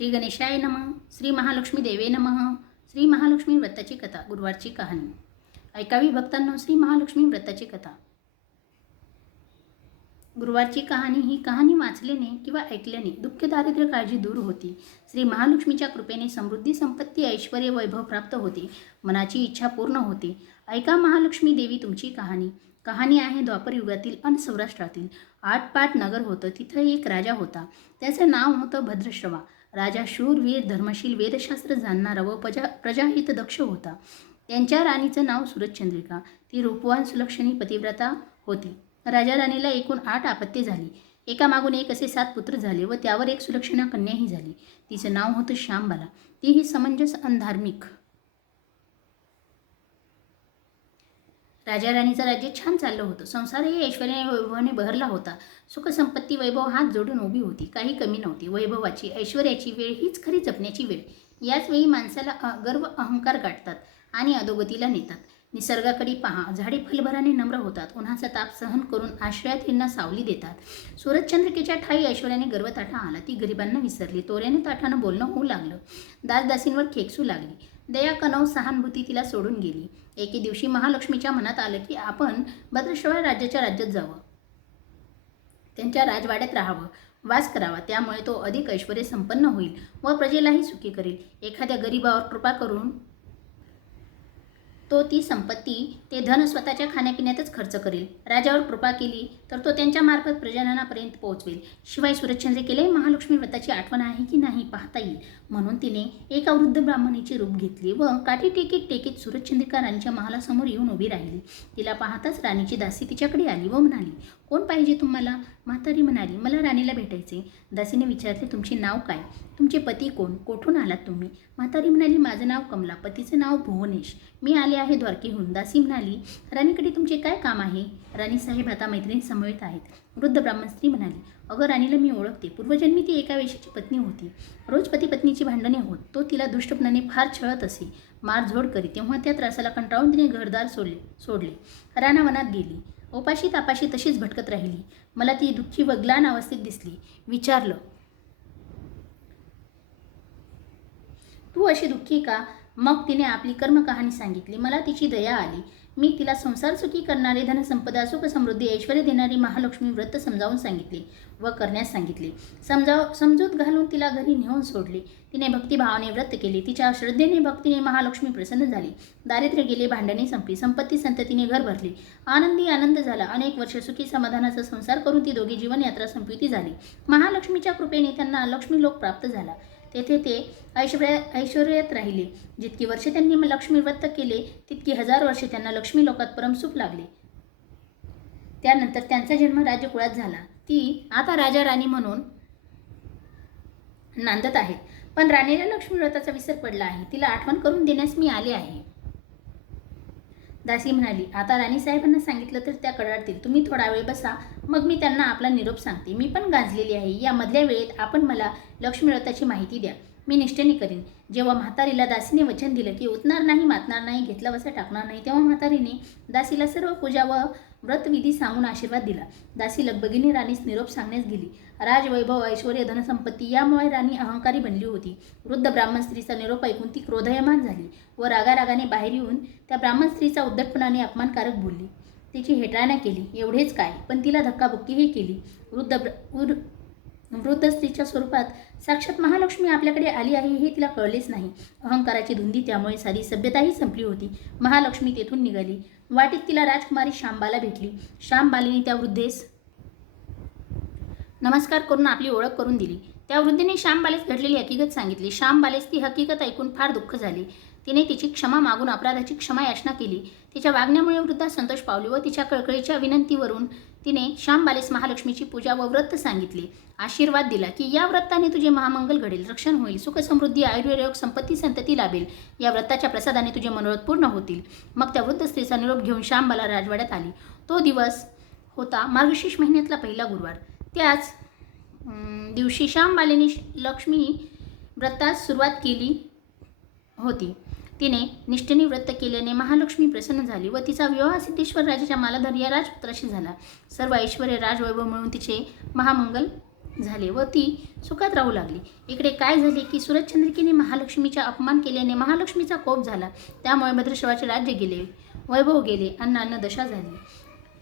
श्री गणेशाय नमः. श्री महालक्ष्मी देवे नमः. श्री महालक्ष्मी व्रताची कथा. गुरुवारची कहाणी. ऐकावी भक्तांनो श्री महालक्ष्मी व्रताची कथा. गुरुवारची कहाणी ही कहाणी वाचल्याने किंवा ऐकल्याने दुःख दारिद्र्य काळजी दूर होती. श्री महालक्ष्मीच्या कृपेने समृद्धी संपत्ती ऐश्वर्य वैभव प्राप्त होते. मनाची इच्छा पूर्ण होते. ऐका महालक्ष्मी देवी तुमची कहाणी. कहाणी आहे द्वापर युगातील अन सौराष्ट्रातील. आटपाट नगर होतं. तिथं एक राजा होता. त्याचं नाव होतं भद्रश्रवा. राजा शूरवीर धर्मशील वेदशास्त्र जाणणारा व प्रजाहित दक्ष होता. त्यांच्या राणीचं नाव सुरतचंद्रिका. ती रूपवान सुलक्षणी पतिव्रता होती. राजा राणीला एकूण 8 अपत्ये झाली. एकामागून एक असे 7 पुत्र झाले व त्यावर एक सुलक्षणा कन्याही झाली. तिचं नाव होतं श्यामबाला. तीही समंजस अन धार्मिक. राजा राणीचं राज्य छान चाललं होतं. संसारही ऐश्वर्याने वैभवाने बहरला होता. सुखसंपत्ती वैभव हात जोडून उभी होती. काही कमी नव्हती. वैभवाची ऐश्वर्याची वेळ हीच खरी जपण्याची वेळ. याच वेळी माणसाला गर्व अहंकार गाठतात आणि अधोगतीला नेतात. निसर्गाकडे पहा. झाडे फलभराने नम्र होतात. उन्हाचा ताप सहन करून आश्रयार्थींना सावली देतात. सूरजचंद्रिकेच्या ठाई ऐश्वर्याने गर्वताठा आला. ती गरिबांना विसरली. तोऱ्याने ताठानं बोलणं होऊ लागलं. दासदासींवर खेकसू लागली. दया कनव सहानुभूती तिला सोडून गेली. एके दिवशी महालक्ष्मीच्या मनात आलं की आपण भद्रश्रवा राज्याच्या राज्यात जावं. त्यांच्या राजवाड्यात राहावं, वास करावा. त्यामुळे तो अधिक ऐश्वर्य संपन्न होईल व प्रजेलाही सुखी करेल. एखाद्या गरिबावर कृपा करून तो ती संपत्ती ते धन स्वतःच्या खाण्यापिण्यातच खर्च करेल. राजावर कृपा केली तर तो त्यांच्या मार्फत प्रजननापर्यंत पोहोचवेल. शिवाय सूरजचंद्रिकेलाही महालक्ष्मी व्रताची आठवण आहे की नाही पाहता येईल. म्हणून तिने एका वृद्ध ब्राह्मणीचे रूप घेतले व काठी टेकीत टेकीत सूरजचंद्रिका राणीच्या महालासमोर येऊन उभी राहिली. तिला पाहताच राणीची दासी तिच्याकडे आली व म्हणाली, कोण पाहिजे तुम्हाला? म्हातारी म्हणाली, मला राणीला भेटायचे. दासीने विचारले, तुमचे नाव काय? तुमचे पती कोण? कोठून आलात तुम्ही? म्हातारी म्हणाली, माझं नाव कमला, पतीचं नाव भुवनेश. मी आले आहे द्वारकेहून. दासी म्हणाली, राणीकडे तुमचे काय काम आहे? राणीसाहेब आता मैत्रिणी समवेत आहेत. वृद्ध ब्राह्मण स्त्री म्हणाली, अगं राणीला मी ओळखते. पूर्वजन्मी ती एका वेश्याची पत्नी होती. रोज पती पत्नीची भांडणे होत. तो तिला दुष्टपणाने फार छळत असे, मारझोड करी. तेव्हा त्या त्रासाला कंटाळून तिने घरदार सोडले. रानावनात गेली. उपाशी तापाशी तशीच भटकत राहिली. मला ती दुःखी व ग्लान अवस्थेत दिसली. विचारलं, तू अशी दुःखी का? मग तिने आपली कर्म कहाणी सांगितली. मला तिची दया आली. मी तिला संसार सुखी करणारे, धनसंपदा सुख समृद्धी ऐश्वर्य देणारी महालक्ष्मी व्रत समजावून सांगितले व करण्यास सांगितले. समजूत घालून तिला घरी नेऊन सोडले. तिने भक्तिभावाने व्रत केले. तिच्या श्रद्धेने भक्तीने महालक्ष्मी प्रसन्न झाली. दारिद्र्य गेले, भांडणे संपली, संपत्ती संततीने घर भरले. आनंदी आनंद झाला. अनेक वर्ष सुखी समाधानाचा संसार करून ती दोघी जीवनयात्रा संपविती झाली. महालक्ष्मीच्या कृपेने त्यांना लक्ष्मी लोक प्राप्त झाला. तेथे ते ऐश्वर्यात राहिले. जितकी वर्षे त्यांनी लक्ष्मी व्रत केले तितकी 1000 वर्षे त्यांना लक्ष्मी लोकात परमसुख लागले. त्यानंतर त्यांचा जन्म राजकुळात झाला. ती आता राजा राणी म्हणून नांदत आहेत. पण राणीला लक्ष्मी व्रताचा विसर पडला आहे. तिला आठवण करून देण्यास मी आले आहे. दासी म्हणाली, आता राणीसाहेबांना सांगितलं तर त्या कडाडतील. तुम्ही थोडा वेळ बसा, मग मी त्यांना आपला निरोप सांगते. मी पण गांजलेली आहे. या मधल्या वेळेत आपण मला लक्ष्मी व्रताची माहिती द्या. मी निष्ठेने करीन. जेव्हा म्हातारीला दासीने वचन दिलं की उतणार नाही, मातणार नाही, घेतला वसा टाकणार नाही, तेव्हा म्हातारीने दासीला सर्व पूजा व व्रतविधी सांगून आशीर्वाद दिला. दासी लगबगीने राणीस निरोप सांगण्यास गेली. राजवैभव ऐश्वर्य धनसंपत्ती यामुळे राणी अहंकारी बनली होती. वृद्ध ब्राह्मण स्त्रीचा निरोप ऐकून ती क्रोधयमान झाली व रागारागाने बाहेर येऊन त्या ब्राह्मण स्त्रीचा उद्धटपणाने अपमानकारक बोलली. तिची हेटाळण्या केली. एवढेच काय, पण तिला धक्काबुक्कीही केली. वृद्ध स्त्रीच्या स्वरूपात साक्षात महालक्ष्मी आपल्याकडे आली आहे हे तिला कळलेच नाही. अहंकाराची धुंदी त्यामुळे साधी सभ्यताही संपली होती. महालक्ष्मी तेथून निघाली. वाटेत तिला राजकुमारी श्यामबाला भेटली. श्यामबालीने त्या वृद्धेस नमस्कार करून आपली ओळख करून दिली. त्या वृद्धेने श्यामबालेस घडलेली हकीकत सांगितली. श्यामबालेस ती हकीकत ऐकून फार दुःख झाले. तिने तिची क्षमा मागून अपराधाची क्षमा याचना केली. तिच्या वागण्यामुळे वृद्धा संतोष पावली व तिच्या कळकळीच्या विनंतीवरून तिने श्यामबालेस महालक्ष्मीची पूजा व व्रत सांगितले. आशीर्वाद दिला की या व्रताने तुझे महामंगल घडेल, रक्षण होईल, सुख समृद्धी आयुर्योग संपत्ती संतती लाभेल. या व्रताच्या प्रसादाने तुझे मनोरथ पूर्ण होतील. मग त्या वृद्ध स्त्रीचा निरोप घेऊन श्यामबाला राजवाड्यात आली. तो दिवस होता मार्गशीर्ष महिन्यातला पहिला गुरुवार. त्याच दिवशी श्यामबालेने लक्ष्मी व्रतास सुरुवात केली होती. तिने निष्ठेने व्रत केल्याने महालक्ष्मी प्रसन्न झाली व तिचा विवाह सिद्धेश्वर राजाच्या मालाधार या राजपुत्राशी झाला. सर्व ऐश्वर्य राजवैभव मिळून तिचे महामंगल झाले व ती सुखात राहू लागली. इकडे काय झाले की सूरजचंद्रिकेने महालक्ष्मीचा अपमान केल्याने महालक्ष्मीचा कोप झाला. त्यामुळे भद्रश्रवाचे राज्य गेले, वैभव गेले, अन्न दशा झाली.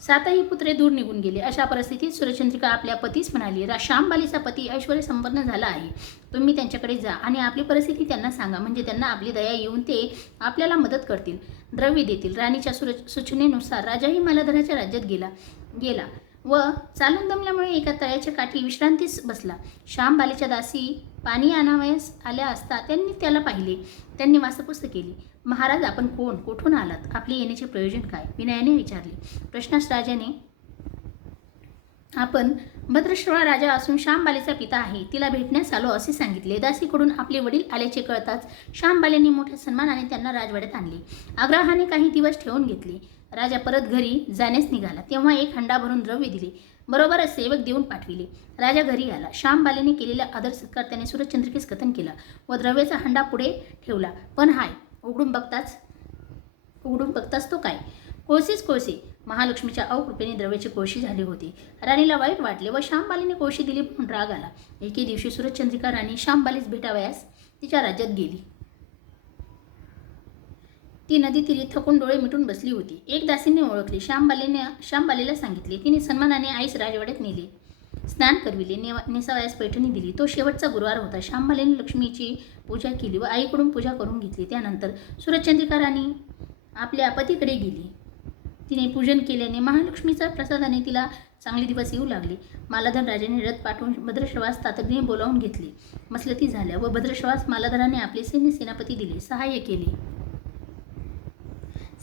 7ही पुत्रे दूर निघून गेले. अशा परिस्थितीत सूरजचंद्रिका आपल्या पतीस म्हणाली, श्यामबालीचा पती ऐश्वर्य संपन्न झाला आहे. तुम्ही त्यांच्याकडे जा आणि आपली परिस्थिती त्यांना सांगा, म्हणजे त्यांना आपली दया येऊन ते आपल्याला मदत करतील, द्रव्य देतील. राणीच्या सूचनेनुसार राजाही मालाधराच्या राज्यात गेला व चालून दमल्यामुळे एका तळ्याच्या काठी विश्रांतीस बसला. श्यामबालीच्या दासी पाणी आणावयास आल्या असता त्यांनी त्याला पाहिले. त्यांनी वासपूस केली. महाराज, आपण कोण, कुठून आलात, आपले येण्याचे प्रयोजन काय, विनयाने विचारले. प्रश्नास राजाने, आपण भद्रश्रवा राजा असून श्यामबालीचा पिता आहे, तिला भेटण्यास आलो असे सांगितले. दासीकडून आपले वडील आल्याचे कळताच श्यामबालीने मोठ्या सन्मानाने त्यांना राजवाड्यात आणले. आग्रहाने काही दिवस ठेवून घेतले. राजा परत घरी जाण्यास निघाला तेव्हा एक हंडा भरून द्रव्य दिले, बरोबरच सेवक देऊन पाठविले. राजा घरी आला. श्यामबालीने केलेल्या आदर सत्कार त्याने सूरजचंद्रिकेस कथन केला व द्रव्याचा हंडा पुढे ठेवला. पण हाय, उघडून बघताच तो काय, कोळसेच कोळसे. महालक्ष्मीच्या अवकृपेने द्रव्याचे कोळशी झाले होते. राणीला वाईट वाटले व श्यामबालीने कोळशी दिली म्हणून राग आला. एके दिवशी सूरजचंद्रिका राणी श्यामबालीस भेटावयास तिच्या राज्यात गेली. ती नदीतीरी थकून डोळे मिटून बसली होती. एक दासीने ओळखले. श्यामबालीला सांगितले. तिने सन्मानाने आईस राजवाड्यात नेले, स्नान करविले, नेसावयास पैठणी दिली. तो शेवटचा गुरुवार होता. श्यामबालीने लक्ष्मीची पूजा केली व आईकडून पूजा करून घेतली. त्यानंतर सूरजचंद्रिका राणी आपल्या पतीकडे गेली. तिने पूजन केल्याने महालक्ष्मीच्या प्रसादाने तिला चांगले दिवस येऊ लागले. मालाधर राजाने रथ पाठवून भद्रश्रवास तातडीने बोलावून घेतले. मसलती झाल्या व भद्रश्रवास मालाधराने आपले सेनापती दिले, सहाय्य केले.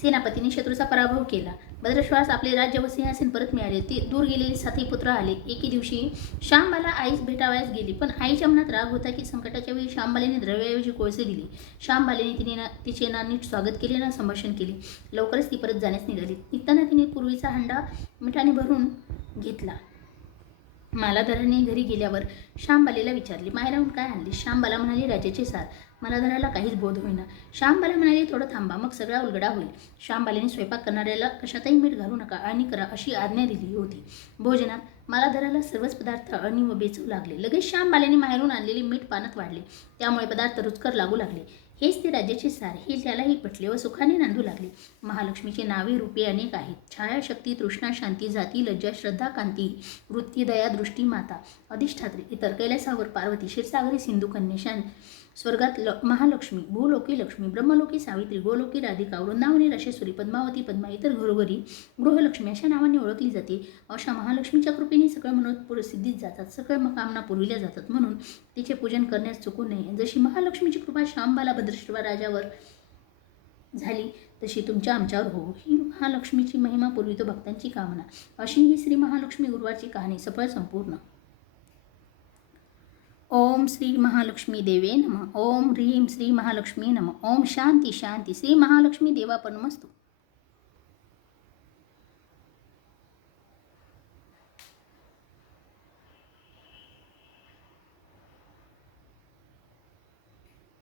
सेनापतीने शत्रूचा पराभव केला. भद्रश्वास आपले राज्य व सिंहासन परत मिळाले. ते दूर गेलेले 7ही पुत्र आले. एके दिवशी श्यामबाला आईस भेटावयास गेली, पण आईच्या मनात राग होता की संकटाच्या वेळी श्यामबालीने द्रव्याऐवजी कोळसे दिले. श्यामबालीने तिचे ना नीट स्वागत केले ना संभाषण केले. लवकरच ती परत जाण्यास निघाली. निघताना तिने पूर्वीचा हंडा मिठाने भरून घेतला. मालाधराने घरी गेल्यावर श्यामबालीला विचारले, माहेराहून काय आणले? श्यामबाला म्हणाली, राज्याचे सार. मालाधराला काहीच बोध होईना. श्यामबाला म्हणाली, थोडं थांबा, मग सगळा उलगडा होईल. श्यामबालीने स्वयंपाक करणाऱ्याला कशातही मीठ घालू नका, अळणी करा अशी आज्ञा दिली होती. भोजनात मालाधराला सर्वच पदार्थ अळणी व बेचू लागले. लगेच श्यामबालीने माहेरून आणलेले मीठ पानात वाढले. त्यामुळे पदार्थ रुचकर लागू लागले. हेच ते राज्याचे सार, हे त्यालाही पटले व सुखाने नांदू लागले. महालक्ष्मीचे नावे रूपे अनेक आहेत. छाया, शक्ती, तृष्णा, शांती, जाती, लज्जा, श्रद्धा, कांती, वृत्ती, दया, दृष्टी, माता, अधिष्ठात्री, इतर, कैलासावर पार्वती, क्षीरसागरी सिंधू, कन्या, स्वर्गात महालक्ष्मी, भूलोकी लक्ष्मी, ब्रह्मलोकी सावित्री, गोलोकी राधिका, वृंदावनी रशेश्वरी, पद्मावती, पद्मा, इतर घरोघरी गृहलक्ष्मी अशा नावाने ओळखली जाते. अशा महालक्ष्मीच्या कृपेने सकळ मनोरथ सिद्धीत जातात, सकळ कामना पुरविल्या जातात. म्हणून तिचे पूजन करण्यास चुकू नये. जशी महालक्ष्मीची कृपा श्यामबाला भद्रश्रवा राजावर झाली तशी तुमच्या आमच्यावर हो. ही महालक्ष्मीची महिमा पुरवितो भक्तांची कामना. अशी ही श्री महालक्ष्मी गुरुवारची कहाणी सफळ संपूर्ण. ओम श्री महालक्ष्मी देवे नमः. ओम ह्रीं श्री महालक्ष्मी नमः. ओम शांती शांती. श्री महालक्ष्मी देवार्पणमस्तु.